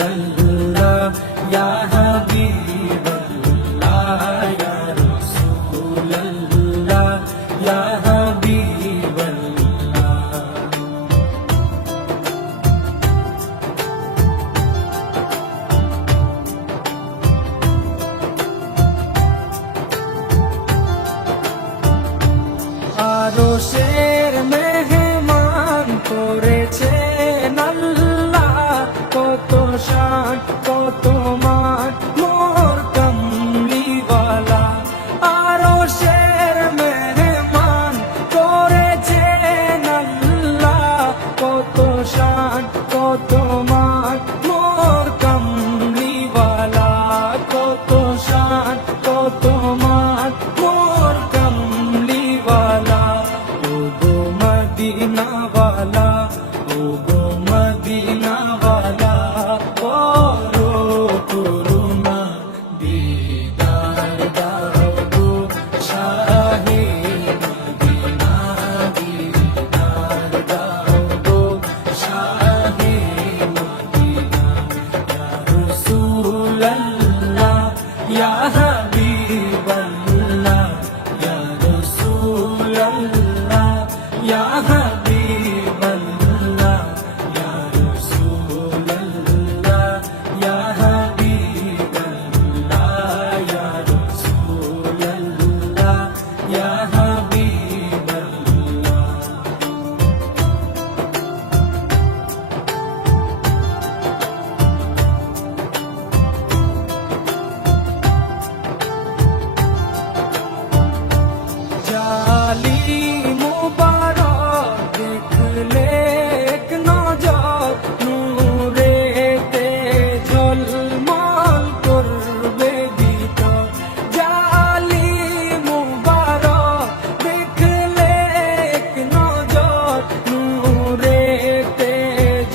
রাসূলুল্লাহ ইয়া হাবিবাল্লাহ ইয়া রাসূলুল্লাহ ইয়া হাবিবাল্লাহ। আরশের মেহমান করেছেন আল্লাহ, কত শান কত মান মোর কামলিওয়ালা। আরশের মেহমান করেছেন আল্লাহ, কত শান কত মান মোর কামলিওয়ালা, কত শান কত মান মোর কামলিওয়ালা। ও গো মদিনাওয়ালা, ও গো মদিনাওয়ালা, করো করুণা দিদার দাও গো শাহে মদিনা, দিদার দাও গো শাহে মদিনা। ইয়া রাসূলুল্লাহ ইয়া হাবিবাল্লাহ ইয়া রাসূলুল্লাহ ইয়া হাবিবাল্লাহ ইয়া রাসূলুল্লাহ ইয়া হাবিবাল্লাহ ইয়া রাসূলুল্লাহ ইয়া হাবিবাল্লাহ। জালি মুবারক দেখলে এক নজর, নূরেতে ঝলমল করবে ভিতর। জালি মুবারক দেখলে এক নজর, নূরেতে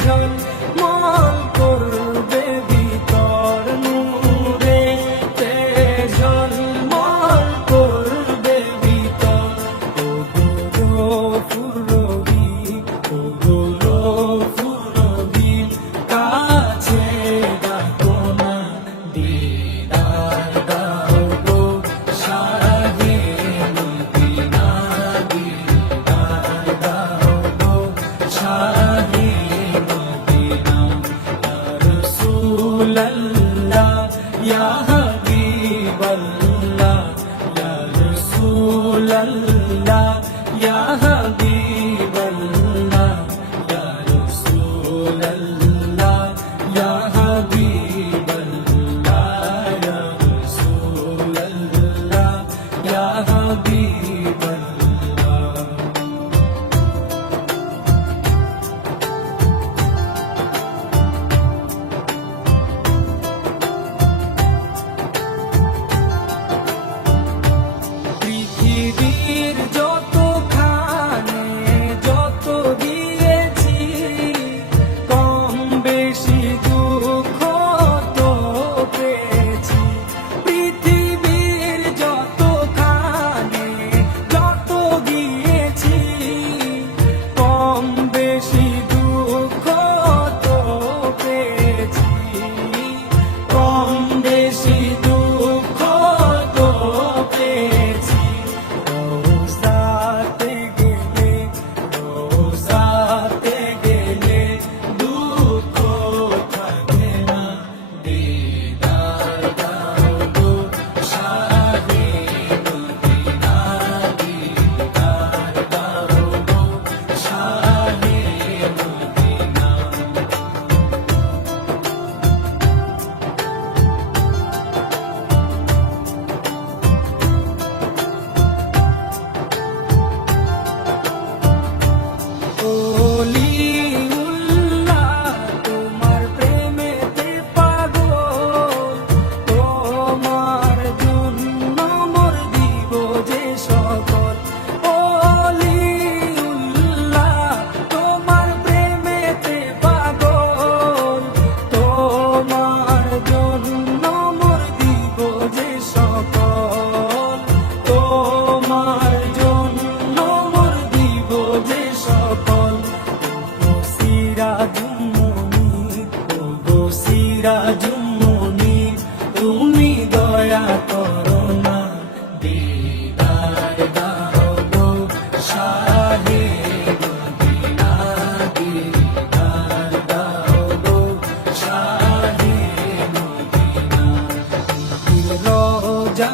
ঝলমল করবে ভিতর, নূরেতে ঝলমল করবে ভিতর। ও গো রফুর-রহিম, ও গো রফুর-রহিম, কাছে ডাকো না দিদার দাও গো শাহে মদিনা, দিদার দাও গো শাহে মদিনা। ইয়া রাসূলুল্লাহ ইয়া হাবিবাল্লাহ ইয়া রাসূলুল্লাহ ইয়া হাবিবাল্লাহ ইয়া রাসূলুল্লাহ ইয়া হাবিবাল্লাহ ইয়া রাসূলুল্লাহ ইয়া হাবিবাল্লাহ। পৃথিবীর যতখানে সিরাজুম্মনি তুমি দয়া করো না দিদার দাও গো শাহে মদিনা দিদার দাও গো শাহে মদিনা রোজা